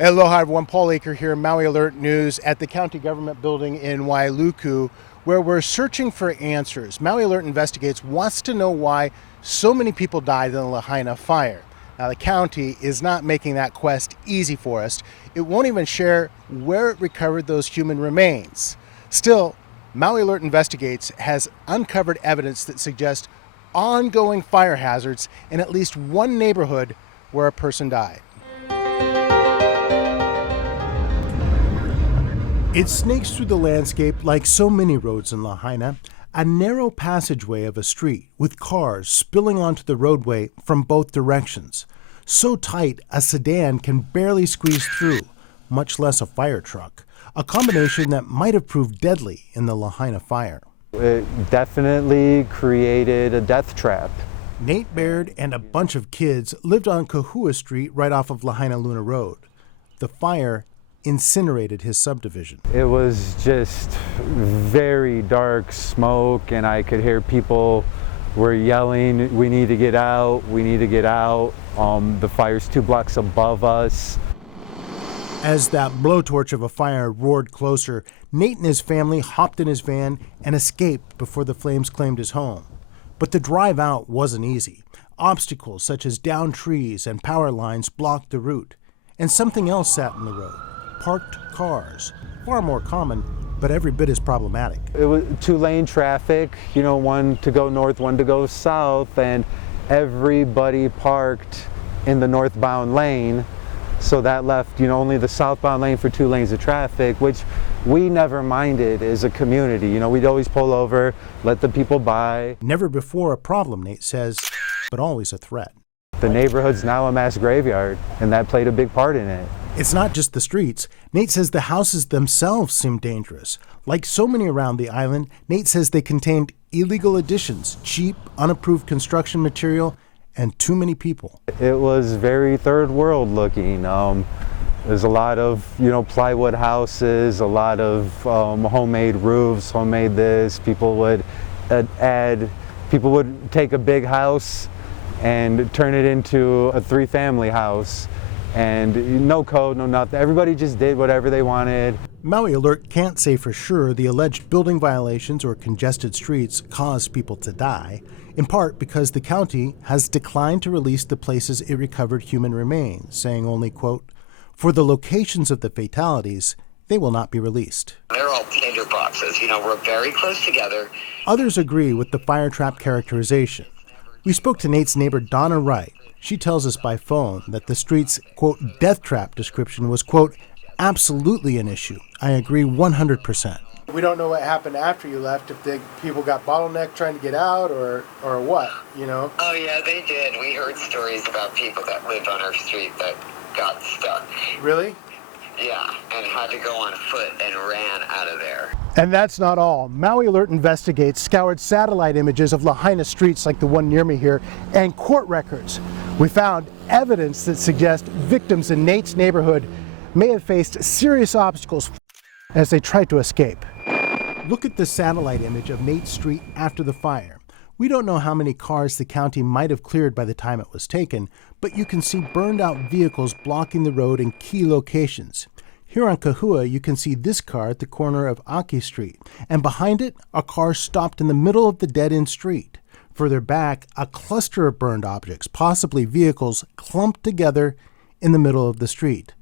Aloha everyone, Paul Aker here, Maui Alert News at the county government building in Wailuku, where we're searching for answers. Maui Alert Investigates wants to know why so many people died in the Lahaina fire. Now the county is not making that quest easy for us. It won't even share where it recovered those human remains. Still, Maui Alert Investigates has uncovered evidence that suggests ongoing fire hazards in at least one neighborhood where a person died. It snakes through the landscape like so many roads in Lahaina, a narrow passageway of a street with cars spilling onto the roadway from both directions. So tight, a sedan can barely squeeze through, much less a fire truck, a combination that might have proved deadly in the Lahaina fire. It definitely created a death trap. Nate Baird and a bunch of kids lived on Kahua Street right off of Lahaina Luna Road. The fire incinerated his subdivision. It was just very dark smoke, and I could hear people were yelling, "We need to get out, we need to get out." The fire's 2 blocks above us. As that blowtorch of a fire roared closer, Nate and his family hopped in his van and escaped before the flames claimed his home. But the drive out wasn't easy. Obstacles such as downed trees and power lines blocked the route. And something else sat in the road. Parked cars, far more common, but every bit as problematic. It was 2-lane traffic, one to go north, one to go south, and everybody parked in the northbound lane. So that left, only the southbound lane for 2 lanes of traffic, which we never minded as a community. We'd always pull over, let the people by. Never before a problem, Nate says, but always a threat. The neighborhood's now a mass graveyard, and that played a big part in it. It's not just the streets. Nate says the houses themselves seem dangerous. Like so many around the island, Nate says they contained illegal additions, cheap, unapproved construction material, and too many people. It was very third world looking. There's a lot of, plywood houses, a lot of homemade roofs, homemade this. People would take a big house and turn it into a 3-family house. And no code, no nothing. Everybody just did whatever they wanted. Maui Alert can't say for sure the alleged building violations or congested streets caused people to die, in part because the county has declined to release the places it recovered human remains, saying only, quote, "For the locations of the fatalities, they will not be released." They're all tinderboxes. We're very close together. Others agree with the fire trap characterization. We spoke to Nate's neighbor, Donna Wright. She tells us by phone that the street's, quote, death trap description was, quote, absolutely an issue. I agree 100%. We don't know what happened after you left, if the people got bottlenecked trying to get out or what, Oh, yeah, they did. We heard stories about people that lived on our street that got stuck. Really? Yeah, and had to go on foot and ran out of there. And that's not all. Maui Alert Investigates scoured satellite images of Lahaina streets like the one near me here and court records. We found evidence that suggests victims in Nate's neighborhood may have faced serious obstacles as they tried to escape. Look at the satellite image of Nate's street after the fire. We don't know how many cars the county might have cleared by the time it was taken, but you can see burned out vehicles blocking the road in key locations. Here on Kahua, you can see this car at the corner of Aki Street, and behind it, a car stopped in the middle of the dead-end street. Further back, a cluster of burned objects, possibly vehicles, clumped together in the middle of the street.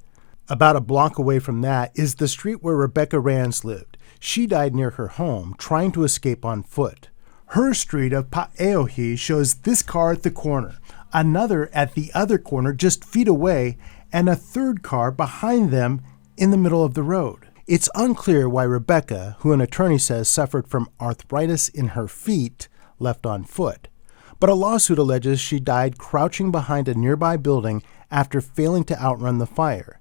About a block away from that is the street where Rebecca Rands lived. She died near her home, trying to escape on foot. Her street of Paeohi shows this car at the corner, another at the other corner just feet away, and a third car behind them in the middle of the road. It's unclear why Rebecca, who an attorney says suffered from arthritis in her feet, left on foot. But a lawsuit alleges she died crouching behind a nearby building after failing to outrun the fire.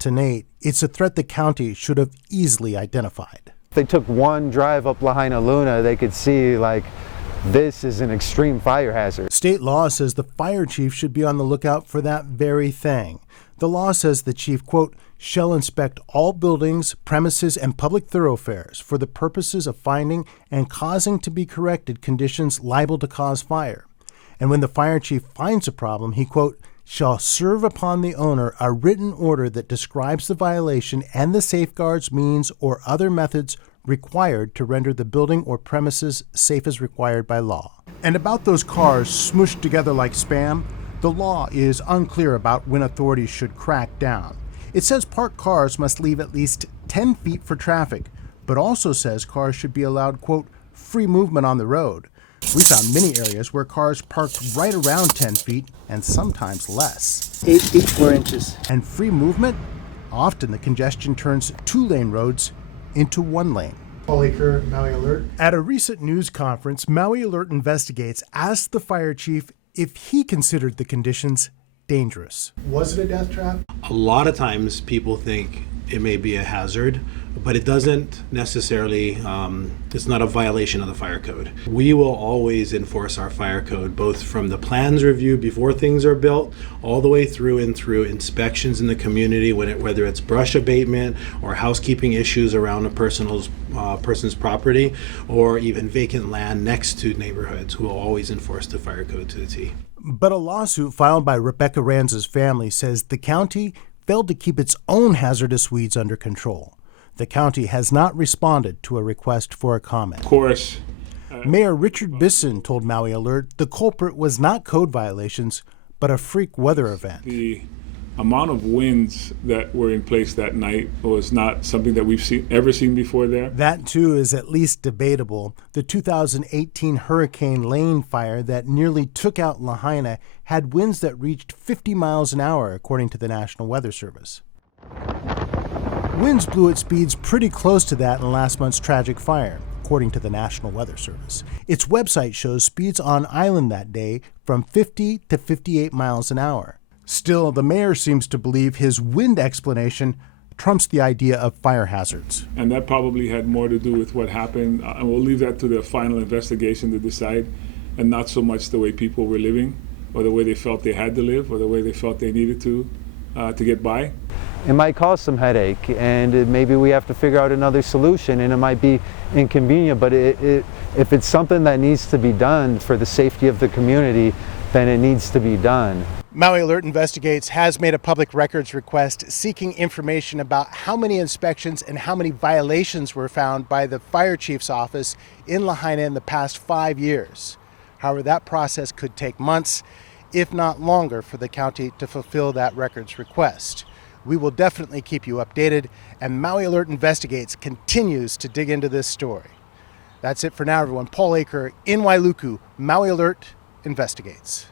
To Nate, it's a threat the county should have easily identified. If they took one drive up Lahaina Luna, they could see, this is an extreme fire hazard. State law says the fire chief should be on the lookout for that very thing. The law says the chief, quote, shall inspect all buildings, premises, and public thoroughfares for the purposes of finding and causing to be corrected conditions liable to cause fire. And when the fire chief finds a problem, he, quote, shall serve upon the owner a written order that describes the violation and the safeguards, means, or other methods required to render the building or premises safe as required by law. And about those cars smushed together like Spam, the law is unclear about when authorities should crack down. It says parked cars must leave at least 10 feet for traffic, but also says cars should be allowed, quote, free movement on the road. We found many areas where cars parked right around 10 feet and sometimes less. 8 feet 4 inches. And free movement? Often the congestion turns 2-lane roads into 1 lane. Paul Aker, Maui Alert. At a recent news conference, Maui Alert Investigates asked the fire chief if he considered the conditions dangerous. Was it a death trap? A lot of times people think it may be a hazard, but it doesn't necessarily, it's not a violation of the fire code. We will always enforce our fire code, both from the plans review before things are built, all the way through and through inspections in the community, whether it's brush abatement or housekeeping issues around a person's property, or even vacant land next to neighborhoods. We will always enforce the fire code to the T. But a lawsuit filed by Rebecca Ranz's family says the county failed to keep its own hazardous weeds under control. The county has not responded to a request for a comment. Of course. Mayor Richard Bisson told Maui Alert the culprit was not code violations, but a freak weather event. The amount of winds that were in place that night was not something that we've ever seen before there. That, too, is at least debatable. The 2018 Hurricane Lane fire that nearly took out Lahaina had winds that reached 50 miles an hour, according to the National Weather Service. Winds blew at speeds pretty close to that in last month's tragic fire, according to the National Weather Service. Its website shows speeds on island that day from 50 to 58 miles an hour. Still, the mayor seems to believe his wind explanation trumps the idea of fire hazards. And that probably had more to do with what happened. And we'll leave that to the final investigation to decide, and not so much the way people were living, or the way they felt they had to live, or the way they felt they needed to get by. It might cause some headache, and maybe we have to figure out another solution, and it might be inconvenient, but if it's something that needs to be done for the safety of the community, then it needs to be done. Maui Alert Investigates has made a public records request seeking information about how many inspections and how many violations were found by the fire chief's office in Lahaina in the past 5 years. However, that process could take months, if not longer, for the county to fulfill that records request. We will definitely keep you updated, and Maui Alert Investigates continues to dig into this story. That's it for now, everyone. Paul Aker in Wailuku, Maui Alert Investigates.